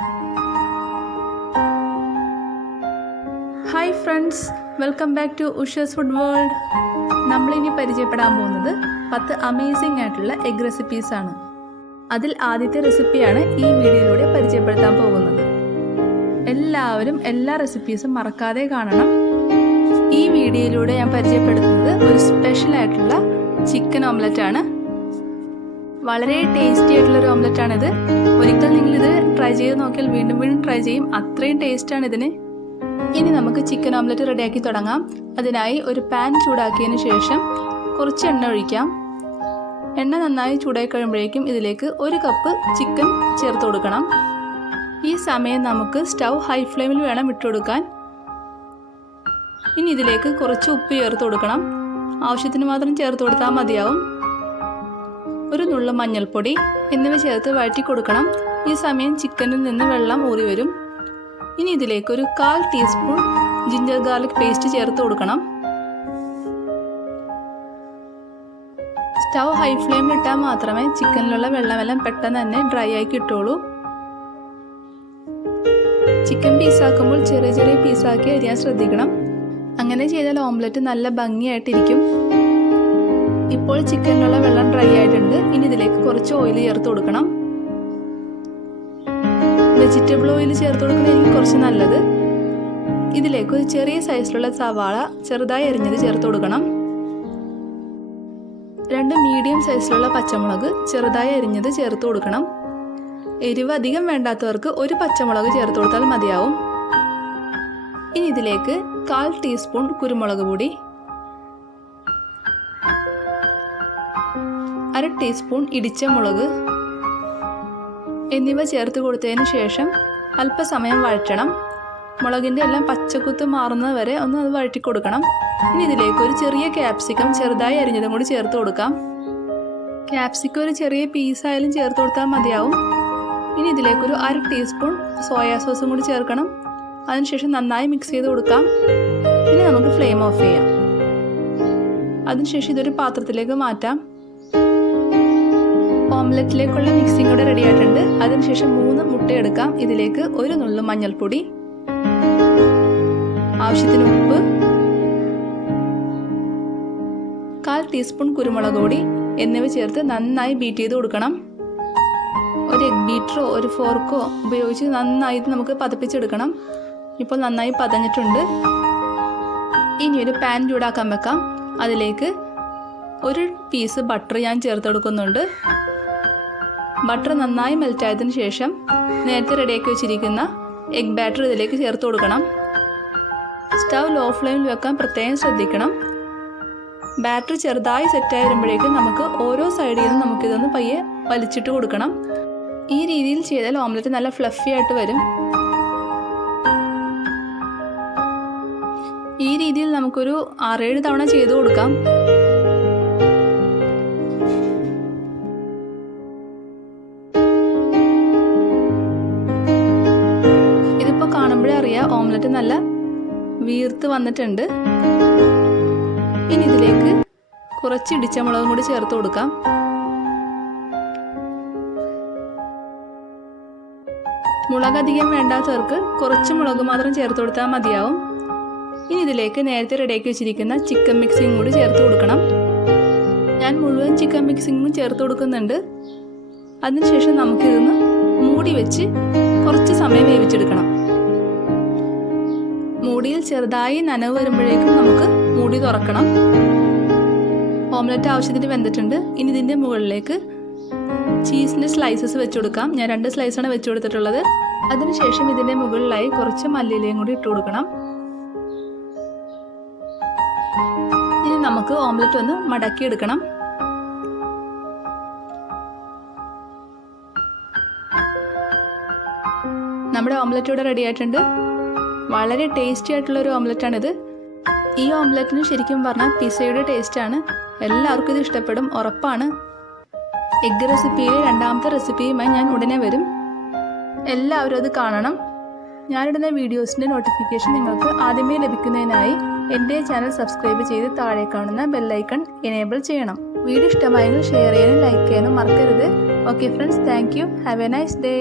Hi friends, welcome back to Ushus Food World. നമ്മളിനി പരിചയപ്പെടാൻ പോകുന്നത് 10 അമേസിംഗ് ആയിട്ടുള്ള എഗ് റെസിപ്പീസ് ആണ്. അതിൽ ആദ്യത്തെ റെസിപ്പിയാണ് ഈ വീഡിയോയിലൂടെ പരിചയപ്പെടുത്താൻ പോകുന്നത്. എല്ലാവരും എല്ലാ റെസിപ്പീസും മറക്കാതെ കാണണം. ഈ വീഡിയോയിലൂടെ ഞാൻ പരിചയപ്പെടുത്തുന്നത് ഒരു സ്പെഷ്യൽ ആയിട്ടുള്ള ചിക്കൻ ഓംലെറ്റ് ആണ്. വളരെ ടേസ്റ്റി ആയിട്ടുള്ള ഒരു ഓംലെറ്റ് ആണിത്. ഒരിക്കൽ നിങ്ങളിത് ട്രൈ ചെയ്ത് നോക്കിയാൽ വീണ്ടും വീണ്ടും ട്രൈ ചെയ്യും. അത്രയും ടേസ്റ്റാണ് ഇതിന്. ഇനി നമുക്ക് ചിക്കൻ ഓംലെറ്റ് റെഡിയാക്കി തുടങ്ങാം. അതിനായി ഒരു പാൻ ചൂടാക്കിയതിന് ശേഷം കുറച്ച് എണ്ണ ഒഴിക്കാം. എണ്ണ നന്നായി ചൂടായി കഴിയുമ്പോഴേക്കും ഇതിലേക്ക് 1 കപ്പ് ചിക്കൻ ചേർത്ത് കൊടുക്കണം. ഈ സമയം നമുക്ക് സ്റ്റൗ ഹൈ ഫ്ലെയിമിൽ വേണം ഇട്ട് കൊടുക്കാൻ. ഇനി ഇതിലേക്ക് കുറച്ച് ഉപ്പ് ചേർത്ത് കൊടുക്കണം. ആവശ്യത്തിന് മാത്രം ചേർത്ത് കൊടുത്താൽ മതിയാവും. ഒരു നുള്ളു മഞ്ഞൾപ്പൊടി എന്നിവ ചേർത്ത് വഴറ്റി കൊടുക്കണം. ഈ സമയം ചിക്കനിൽ നിന്ന് വെള്ളം ഊറി വരും. ഇനി ഇതിലേക്ക് ഒരു 1/4 ടീസ്പൂൺ ജിഞ്ചർ ഗാർലിക് പേസ്റ്റ് ചേർത്ത് കൊടുക്കണം. സ്റ്റൗ ഹൈ ഫ്ലെയിമിൽ ഇട്ടാൽ മാത്രമേ ചിക്കനിലുള്ള വെള്ളമെല്ലാം പെട്ടെന്ന് തന്നെ ഡ്രൈ ആയി കിട്ടുള്ളൂ. ചിക്കൻ പീസാക്കുമ്പോൾ ചെറിയ ചെറിയ പീസാക്കി അരിയാൻ ശ്രദ്ധിക്കണം. അങ്ങനെ ചെയ്താൽ ഓംലെറ്റ് നല്ല ഭംഗിയായിട്ടിരിക്കും. ഇപ്പോൾ ചിക്കനിലുള്ള വെള്ളം ഡ്രൈ ആയിട്ടുണ്ട്. ഇനി ഇതിലേക്ക് കുറച്ച് ഓയിൽ ചേർത്ത് കൊടുക്കണം. വെജിറ്റബിൾ ഓയിൽ ചേർത്ത് കൊടുക്കുന്നതായിരിക്കും കുറച്ച് നല്ലത്. ഇതിലേക്ക് ഒരു ചെറിയ സൈസിലുള്ള സവാള ചെറുതായി അരിഞ്ഞത് ചേർത്ത് കൊടുക്കണം. 2 മീഡിയം സൈസിലുള്ള പച്ചമുളക് ചെറുതായി അരിഞ്ഞത് ചേർത്ത് കൊടുക്കണം. എരിവ് അധികം വേണ്ടാത്തവർക്ക് 1 പച്ചമുളക് ചേർത്ത് കൊടുത്താൽ മതിയാവും. ഇനി ഇതിലേക്ക് 1/4 ടീസ്പൂൺ കുരുമുളക് പൊടി, 1/2 ടീസ്പൂൺ ഇടിച്ച മുളക് എന്നിവ ചേർത്ത് കൊടുത്തതിന് ശേഷം അല്പസമയം വഴറ്റണം. മുളകിൻ്റെ എല്ലാം പച്ചക്കുത്ത് മാറുന്നത് വരെ ഒന്ന് അത് വഴറ്റി കൊടുക്കണം. ഇനി ഇതിലേക്ക് ഒരു ചെറിയ ക്യാപ്സിക്കം ചെറുതായി അരിഞ്ഞതും കൂടി ചേർത്ത് കൊടുക്കാം. ക്യാപ്സിക്കം ഒരു ചെറിയ പീസായാലും ചേർത്ത് കൊടുത്താൽ മതിയാവും. ഇനി ഇതിലേക്കൊരു 1/2 ടീസ്പൂൺ സോയാ സോസും കൂടി ചേർക്കണം. അതിനുശേഷം നന്നായി മിക്സ് ചെയ്ത് കൊടുക്കാം. ഇനി നമുക്ക് ഫ്ലെയിം ഓഫ് ചെയ്യാം. അതിനുശേഷം ഇതൊരു പാത്രത്തിലേക്ക് മാറ്റാം. ഓംലെറ്റിലേക്കുള്ള മിക്സിംഗ് കൂടെ റെഡി ആയിട്ടുണ്ട്. അതിനുശേഷം 3 മുട്ട എടുക്കാം. ഇതിലേക്ക് 1 നുള്ളു മഞ്ഞൾപ്പൊടി, ആവശ്യത്തിന് ഉപ്പ്, 1/4 ടീസ്പൂൺ കുരുമുളക് പൊടി എന്നിവ ചേർത്ത് നന്നായി ബീറ്റ് ചെയ്ത് കൊടുക്കണം. ഒരു എഗ് ബീറ്ററോ ഒരു ഫോർക്കോ ഉപയോഗിച്ച് നന്നായി നമുക്ക് പതപ്പിച്ചെടുക്കണം. ഇപ്പോൾ നന്നായി പതഞ്ഞിട്ടുണ്ട്. ഇനി ഒരു പാൻ ചൂടാക്കാൻ വെക്കാം. അതിലേക്ക് 1 പീസ് ബട്ടർ ഞാൻ ചേർത്ത് കൊടുക്കുന്നുണ്ട്. ബട്ടർ നന്നായി മെൽറ്റായതിനു ശേഷം നേരത്തെ റെഡിയാക്കി വെച്ചിരിക്കുന്ന എഗ് ബാറ്റർ ഇതിലേക്ക് ചേർത്ത് കൊടുക്കണം. സ്റ്റൗ ലോ ഫ്ലെയിമിൽ വെക്കാൻ പ്രത്യേകം ശ്രദ്ധിക്കണം. ബാറ്റർ ചെറുതായി സെറ്റായി വരുമ്പോഴേക്കും നമുക്ക് ഓരോ സൈഡിൽ നിന്നും നമുക്കിതൊന്ന് പയ്യെ വലിച്ചിട്ട് കൊടുക്കണം. ഈ രീതിയിൽ ചെയ്താൽ ഓംലെറ്റ് നല്ല ഫ്ലഫി ആയിട്ട് വരും. ഈ രീതിയിൽ നമുക്കൊരു 6-7 തവണ ചെയ്ത് കൊടുക്കാം. ഇതിപ്പോൾ കാണുമ്പോഴേ അറിയാം ഓംലെറ്റ് നല്ല വീർത്ത് വന്നിട്ടുണ്ട്. ഇനി ഇതിലേക്ക് കുറച്ച് ഇടിച്ച മുളകും കൂടി ചേർത്ത് കൊടുക്കാം. മുളക് അധികം വേണ്ടാത്തവർക്ക് കുറച്ച് മുളക് മാത്രം ചേർത്ത് കൊടുത്താൽ മതിയാവും. ഇനി ഇതിലേക്ക് നേരത്തെ റെഡിയാക്കി വെച്ചിരിക്കുന്ന ചിക്കൻ മിക്സിംഗ് കൂടി ചേർത്ത് കൊടുക്കണം. ഞാൻ മുഴുവൻ ചിക്കൻ മിക്സിങ്ങും ചേർത്ത് കൊടുക്കുന്നുണ്ട്. അതിനുശേഷം നമുക്കിതൊന്ന് മൂടി വെച്ച് കുറച്ച് സമയം വേവിച്ചെടുക്കണം. മൂടിയിൽ ചെറുതായി നനവ് വരുമ്പോഴേക്കും നമുക്ക് മൂടി തുറക്കണം. ഓംലെറ്റ് ആവശ്യത്തിന് വെന്തിട്ടുണ്ട്. ഇനി ഇതിൻ്റെ മുകളിലേക്ക് ചീസിൻ്റെ സ്ലൈസസ് വെച്ച് കൊടുക്കാം. ഞാൻ 2 സ്ലൈസാണ് വെച്ച് കൊടുത്തിട്ടുള്ളത്. അതിനുശേഷം ഇതിൻ്റെ മുകളിലായി കുറച്ച് മല്ലിയിലയും കൂടി ഇട്ട് കൊടുക്കണം. ഇനി നമുക്ക് ഓംലെറ്റ് ഒന്ന് മടക്കി എടുക്കണം. നമ്മുടെ ഓംലെറ്റ് ഇവിടെ റെഡി ആയിട്ടുണ്ട്. വളരെ ടേസ്റ്റി ആയിട്ടുള്ളൊരു ഓംലെറ്റാണിത്. ഈ ഓംലെറ്റിന് ശരിക്കും പറഞ്ഞാൽ പിസയുടെ ടേസ്റ്റാണ്. എല്ലാവർക്കും ഇത് ഇഷ്ടപ്പെടും, ഉറപ്പാണ്. എഗ് റെസിപ്പിയിലെ 2ാമത്തെ റെസിപ്പിയുമായി ഞാൻ ഉടനെ വരും. എല്ലാവരും അത് കാണണം. ഞാനിടുന്ന വീഡിയോസിൻ്റെ നോട്ടിഫിക്കേഷൻ നിങ്ങൾക്ക് ആദ്യമേ ലഭിക്കുന്നതിനായി എൻ്റെ ചാനൽ സബ്സ്ക്രൈബ് ചെയ്ത് താഴെ കാണുന്ന ബെല്ലൈക്കൺ എനേബിൾ ചെയ്യണം. വീഡിയോ ഇഷ്ടമായെങ്കിൽ ഷെയർ ചെയ്യാനും ലൈക്ക് ചെയ്യാനും മറക്കരുത്. Okay friends, thank you. Have A nice day.